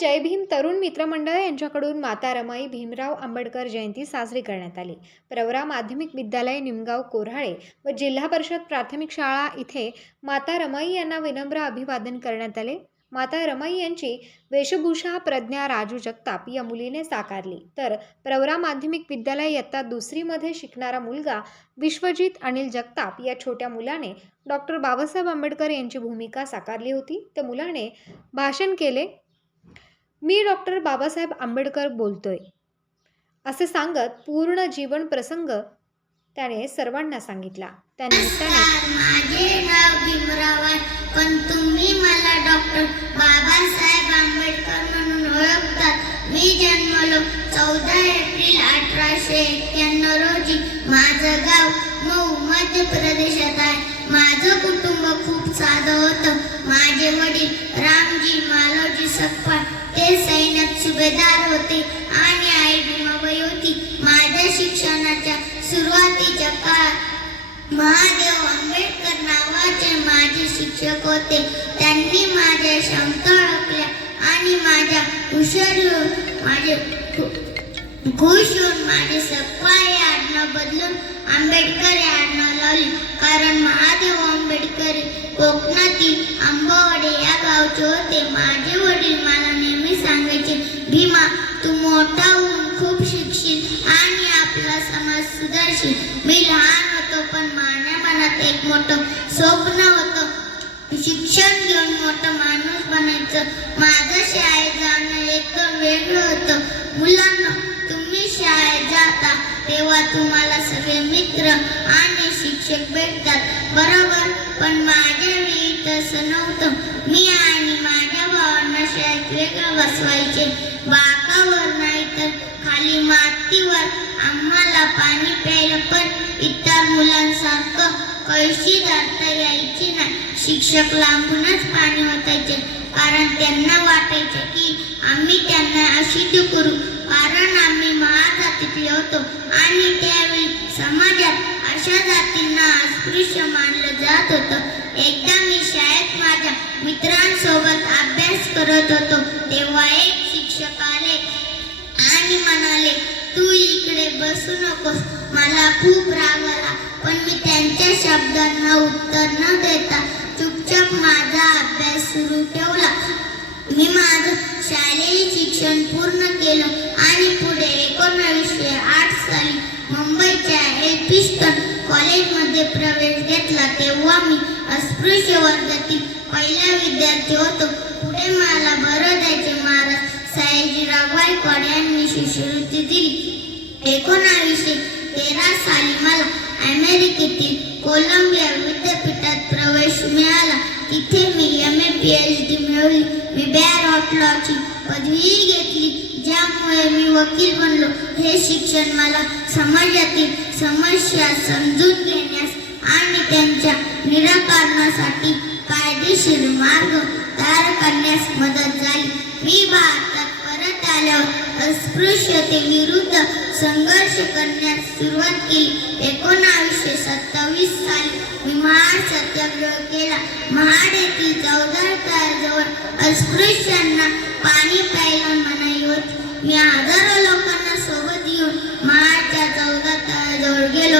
जय भीम तरुण मित्र मंडळ यांच्याकडून माता रमाई भीमराव आंबेडकर जयंती साजरी करण्यात आली. प्रवरा माध्यमिक विद्यालय निमगाव कोऱ्हाळे व जिल्हा परिषद प्राथमिक शाळा इथे माता रमाई यांना विनम्र अभिवादन करण्यात आले. माता रमाई यांची वेशभूषा प्रज्ञा राजू जगताप या मुलीने साकारली. तर प्रवरा माध्यमिक विद्यालय इयत्ता दुसरीमध्ये शिकणारा मुलगा विश्वजित अनिल जगताप या छोट्या मुलाने डॉक्टर बाबासाहेब आंबेडकर यांची भूमिका साकारली होती. त्या मुलाने भाषण केले. मी डॉक्टर बाबासाहेब आंबेडकर बोलतोय. असे सांगत पूर्ण जीवन प्रसंग त्याने सर्वांना सांगितला. पण तुम्ही मला डॉक्टर बाबासाहेब आंबेडकर म्हणून ओळखतात. मी जन्मलो चौदा एप्रिल अठराशे एक्क्याण्णव रोजी. माझं गाव मऊ मध्य प्रदेशात आहे. माझं कुटुंब खूप साधं होतं. माझे वडील रामजी मालोजी सकपाळ ते होते आणि आई भीमाबाई होती. माझ्या शिक्षणाच्या सुरुवातीच्या काळात महादेव आंबेडकर नावाचे माझे शिक्षक होते. त्यांनी माझ्या क्षमता ओळखल्या आणि माझ्या हुशार माझे खुश होऊन माझे सप्पा हे आडनाव बदलून आंबेडकर हे आडनाव लावले. कारण महादेव आंबेडकर कोकणातील आंबावडे या गावचे होते. माझे वडील मला सांगायचे भीमा तू मोठा होऊन खूप शिक्षित आणि आपला समाज सुधारशील. मी लहान होतो पण माझ्या मनात एक मोठं स्वप्न होतं. शिक्षण घेऊन मोठं माणूस बनायचं. माझं शाळेत जाणं एकदम वेगळं होतं. मुलांना तुम्ही शाळेत जाता तेव्हा तुम्हाला सगळे मित्र आणि शिक्षक भेटतात. बरोबर? पण माझ्या वेळी तसं नव्हतं. मी भावांना वेगळं बसवायचे बाकावर नाही तर खाली मातीवर आम्हाला पाणी प्यायला पण इतर मुलांसारखं कळशी धरता यायची नाही. शिक्षक लांबूनच पाणी ओतायचे. कारण त्यांना वाटायचे की आम्ही त्यांना अशिद्ध करू. कारण आम्ही महाजातीतले होतो. आणि त्यावेळी समाजात अशा जातींना अस्पृश्य मानलं जात होतं. एकदा मी शाळेत माझ्या मित्रांसोबत अभ्यास करत होतो तेव्हा एक शिक्षक आले आणि म्हणाले तू इकडे बसू नकोस मला खूप राग आला पण मी त्यांच्या शब्दांना उत्तर न देता चुपचाप माझा अभ्यास सुरू ठेवला. मी माझं शालेय शिक्षण पूर्ण केलं आणि पुढे एकोणावीसशे आठ साली मुंबईच्या एपिस्टन कॉलेजमध्ये प्रवेश घेतला तेव्हा मी अस्पृश्य वर्गातील पहिला विद्यार्थी होतो. पुढे मला बरोद्याचे महाराज सयाजीराव गायकवाड यांनी शिष्यवृत्ती दिली. एकोणावीसशे तेरा साली मला अमेरिकेतील कोलंबिया विद्यापीठात प्रवेश मिळाला. तिथे मी M A P H D मिळवली. मी बॅर ऑफ लॉची पदवी घेतली. ज्यामुळे मी वकील बनलो. हे शिक्षण मला समाजातील समस्या समजून घेण्यास आणि त्यांच्या निराकरणासाठी कायदेशीर मार्ग तयार करण्यास मदत झाली. मी भारतात परत आल्यावर अस्पृश्यतेविरुद्ध संघर्ष करण्यास सुरुवात केली. एकोणावीसशे सत्तावीस साली मी महाड सत्याग्रह केला. महाड येथील चौदार तळ्याजवळ अस्पृश्यांना पाणी प्यायला मनाई होती. मी हजारो लोकांना सोबत येऊन महाड महाडच्या चौदा जवळ गेलो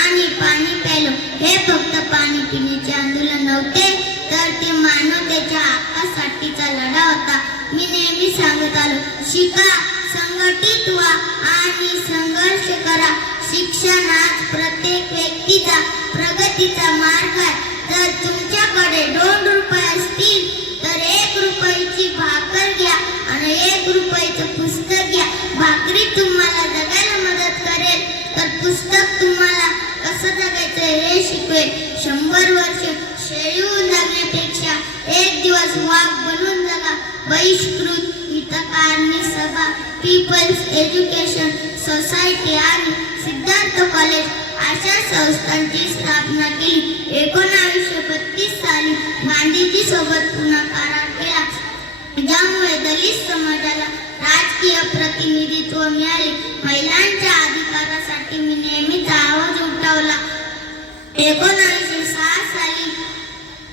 आणि पाणी प्यायलो. हे फक्त पाणी पिण्याचे आंदोलन नव्हते तर ते मानवतेच्या हक्कासाठीचा लढा होता. मी नेहमी सांगत आलो शिका संघटित व्हा आणि संघर्ष करा. शिक्षण आज प्रत्येक व्यक्तीचा प्रगतीचा मार्ग आहे. जर तुमच्याकडे दोन रुपये असतील तर एक रुपयाची भाकर घ्या आणि संस्थांची स्थापना केली. एकोणावीसशे बत्तीस साली गांधीजी सोबत पुन्हा केला. ज्यामुळे दलित समाजाला राजकीय प्रतिनिधित्व मिळाले. महिलांच्या अधिकारासाठी मी नेहमीच आवाज उठवला. एकोणावीसशे सहा साली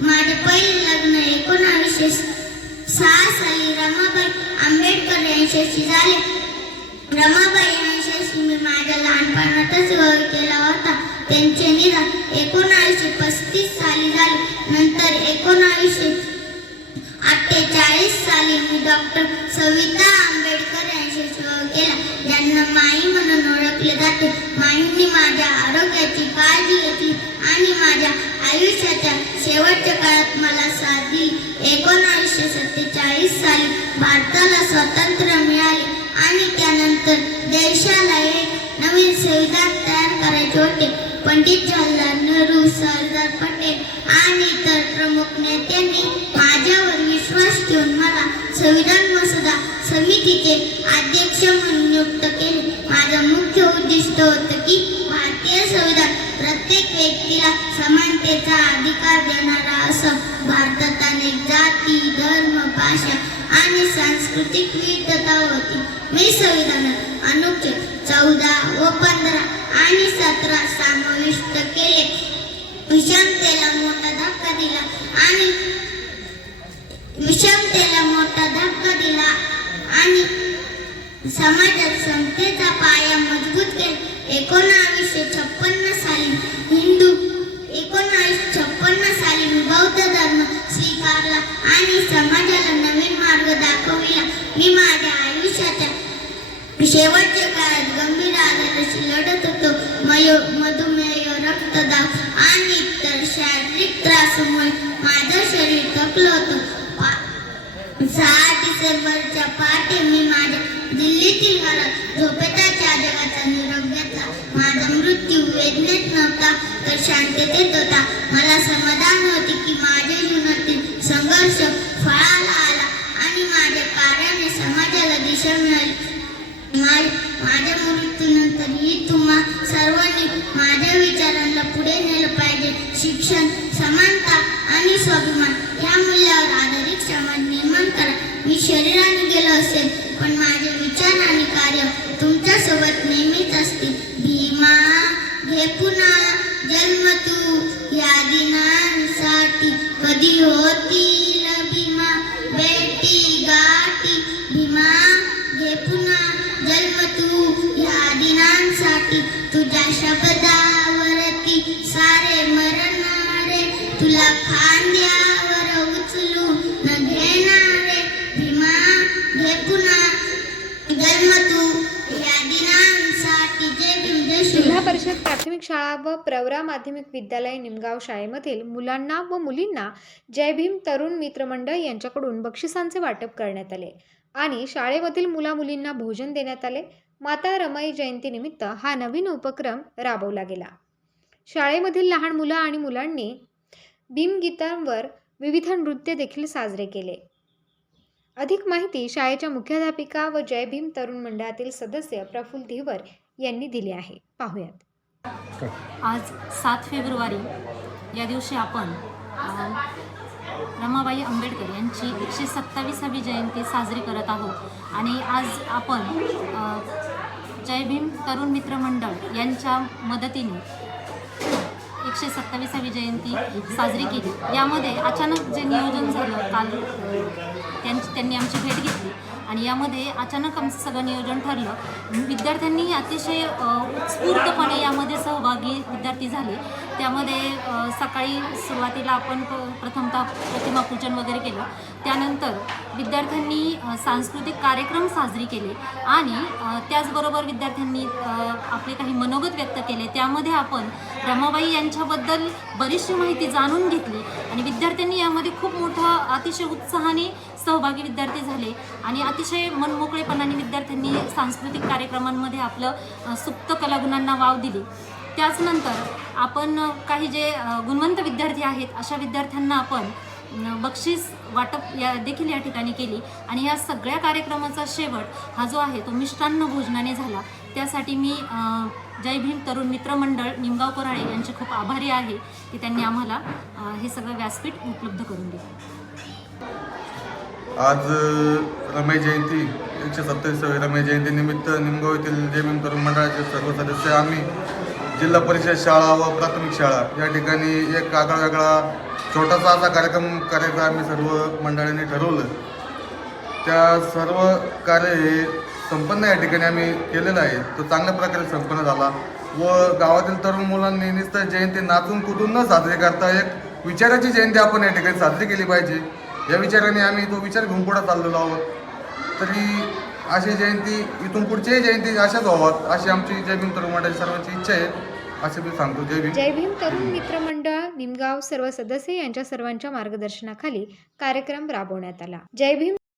माझे पहिले लग्न एकोणावीसशे सहा साली रमाबाई आंबेडकर यांच्याशी झाले. रमाबाई यांच्याशी मी माझ्या लहानपणातच विवाह केला होता. त्यांचे निधन एकोणावीसशे पस्तीस साली झाले. नंतर एकोणावीसशे अठ्ठेचाळीस साली मी डॉक्टर सविता आंबेडकर यांचे विवाह केला. ज्यांना माई म्हणून ओळखले जाते. माईंनी माझ्या आरोग्याची काळजी घेतली आणि माझ्या आयुष्याच्या शेवटच्या काळात मला साथ दिली. एकोणावीसशे सत्तेचाळीस साली भारताला स्वातंत्र्य मिळाले आणि त्यानंतर देशाला एक नवीन संविधान तयार करायचे होते. पंडित जवाहरलाल नेहरू सरदार पटेल आणि इतर प्रमुख नेत्यांनी माझ्यावर विश्वास ठेवून मला संविधान मसुदा समितीचे अध्यक्ष म्हणून नियुक्त केले. माझं मुख्य उद्दिष्ट होतं की भारतीय संविधान प्रत्येक व्यक्तीला समानतेचा अधिकार देणारा असं. भारतात अनेक जाती धर्म भाषा आणि सांस्कृतिक विविधता होती. मी संविधानात अनुच्छेद चौदा व पंधरा आणि सतरा समाविष्ट केले. विषमतेला मोठा धक्का दिला आणि विषमतेला मोठा धक्का दिला आणि समाजात समतेचा पाया मजबूत केला. एकोणावीसशे छप्पन्न साली हिंदू एकोणावीसशे छप्पन्न साली बौद्ध धर्म स्वीकारला आणि समाजाला नवीन मार्ग दाखविला. मी माझ्या आयुष्याच्या शेवटच्या काळात गंभीर आजाराशी लढत होतो. मयो मधुमेह रक्तदाब आणि इतर शारीरिक त्रासामुळे माझं शरीर थकलं होतं. सहा डिसेंबरच्या पहाटे मी माझ्या दिल्लीतील घरात झोपेताच्या जगाचा निरोप घेतला. माझा मृत्यू वेदनेत नव्हता तर शांततेत होता. मला समाधान होते की माझ्या जीवनातील संघर्ष फळाला आला आणि माझ्या कार्याने समाजाला दिशा मिळाली. मा- माझ्या मृत्यूनंतरही तुम्हा सर्वांनी माझ्या विचारांना पुढे नेलं पाहिजे. शिक्षण समानता आणि स्वाभिमान या मूल्यावर आधारित समाज निर्माण करा. मी शरीराने गेलो असेल पण माझे विचार आणि कार्य तुमच्यासोबत नेहमीच असतील. भीमा घे पुन्हा जन्म तू. या दिनांसाठी कधी होतील जन्म तू या दिनांसाठी तुझ्या शब्दावरती सारे मरणारे तुला खांद्यावर उचलू न घेणारे भीमा घे पुन्हा. जन्म तू या दिनांसाठी जय जिल्हा परिषद प्राथमिक शाळा व प्रवरा माध्यमिक विद्यालय निमगाव शाळेमधील मुलांना व मुलींना जय भीम तरुण मित्रमंडळ यांच्याकडून बक्षिसांचे वाटप करण्यात आले. आणि शाळेमधील मुलामुलींना भोजन देण्यात आले. माता रमाई जयंतीनिमित्त हा नवीन उपक्रम राबवला गेला. शाळेमधील लहान मुलं आणि मुलांनी भीमगीतांवर विविध नृत्य देखील साजरे केले. अधिक माहिती शाळेच्या मुख्याध्यापिका व जय भीम तरुण मंडळातील सदस्य प्रफुल्ल धीवर यांनी दिली आहे. पाहूयात. आज सात फेब्रुवारी या दिवशी आपण रमाबाई आंबेडकर यांची एकशे सत्तावीसावी जयंती साजरी करत आहोत. आणि आज आपण जय भीम तरुण मित्र मंडळ यांच्या मदतीने एकशे सत्तावीसावी जयंती साजरी केली. यामध्ये अचानक जे नियोजन झालं काल त्यांची त्यांनी आमची भेट घेतली. आणि यामध्ये अचानक आमचं सगळं नियोजन ठरलं. विद्यार्थ्यांनी अतिशय उत्स्फूर्तपणे यामध्ये सह विद्यार्थी झाले. त्यामध्ये सकाळी सुरुवातीला आपण प- प्रथमतः प्रतिमा पूजन वगैरे केलं. त्यानंतर विद्यार्थ्यांनी सांस्कृतिक कार्यक्रम साजरी केले आणि त्याचबरोबर विद्यार्थ्यांनी आपले काही मनोगत व्यक्त केले. त्यामध्ये आपण रमाबाई यांच्याबद्दल बरीचशी माहिती जाणून घेतली आणि विद्यार्थ्यांनी यामध्ये खूप मोठा अतिशय उत्साहाने सहभागी विद्यार्थी झाले आणि अतिशय मनमोकळेपणाने विद्यार्थ्यांनी सांस्कृतिक कार्यक्रमांमध्ये आपलं सुप्त कलागुणांना वाव दिली. त्याचनंतर आपण काही जे गुणवंत विद्यार्थी आहेत अशा विद्यार्थ्यांना आपण बक्षीस वाटप या देखील या ठिकाणी केली. आणि या सगळ्या कार्यक्रमाचा शेवट हा जो आहे तो मिष्टान्न भोजनाने झाला. त्यासाठी मी जय भीम तरुण मित्रमंडळ निमगाव कोराळे यांचे खूप आभारी आहे की त्यांनी आम्हाला हे सगळं व्यासपीठ उपलब्ध करून दिलं. आज अ, जयंती एकशे सत्तावीसावी जयंती जयंतीनिमित्त निमगाव येथील जय भीम तरुण मंडळाचे सर्व सदस्य आम्ही जिल्हा परिषद शाळा व प्राथमिक शाळा या ठिकाणी एक आगळा वेगळा छोटासा असा कार्यक्रम करायचा आम्ही सर्व मंडळांनी ठरवलं. त्या सर्व कार्य हे संपन्न या ठिकाणी आम्ही केलेलं आहे. तो चांगल्या प्रकारे संपन्न झाला व गावातील तरुण मुलांनी नुसतं जयंती नाचून कुठून न साजरी करता एक विचाराची जयंती आपण या ठिकाणी साजरी केली पाहिजे. या विचाराने आम्ही तो विचार घेऊन पुढे चाललेलो आहोत. तरी अशी जयंती इथून पुढच्याही जयंती अशाच व्हाव्यात अशी आमची जय भीम तरुण मंडळाची सर्वांची इच्छा आहे. असे मी सांगतो. जय भीम. जय भीम. तरुण मित्र मंडळ निमगाव सर्व सदस्य यांच्या सर्वांच्या मार्गदर्शनाखाली कार्यक्रम राबवण्यात आला. जय भीम.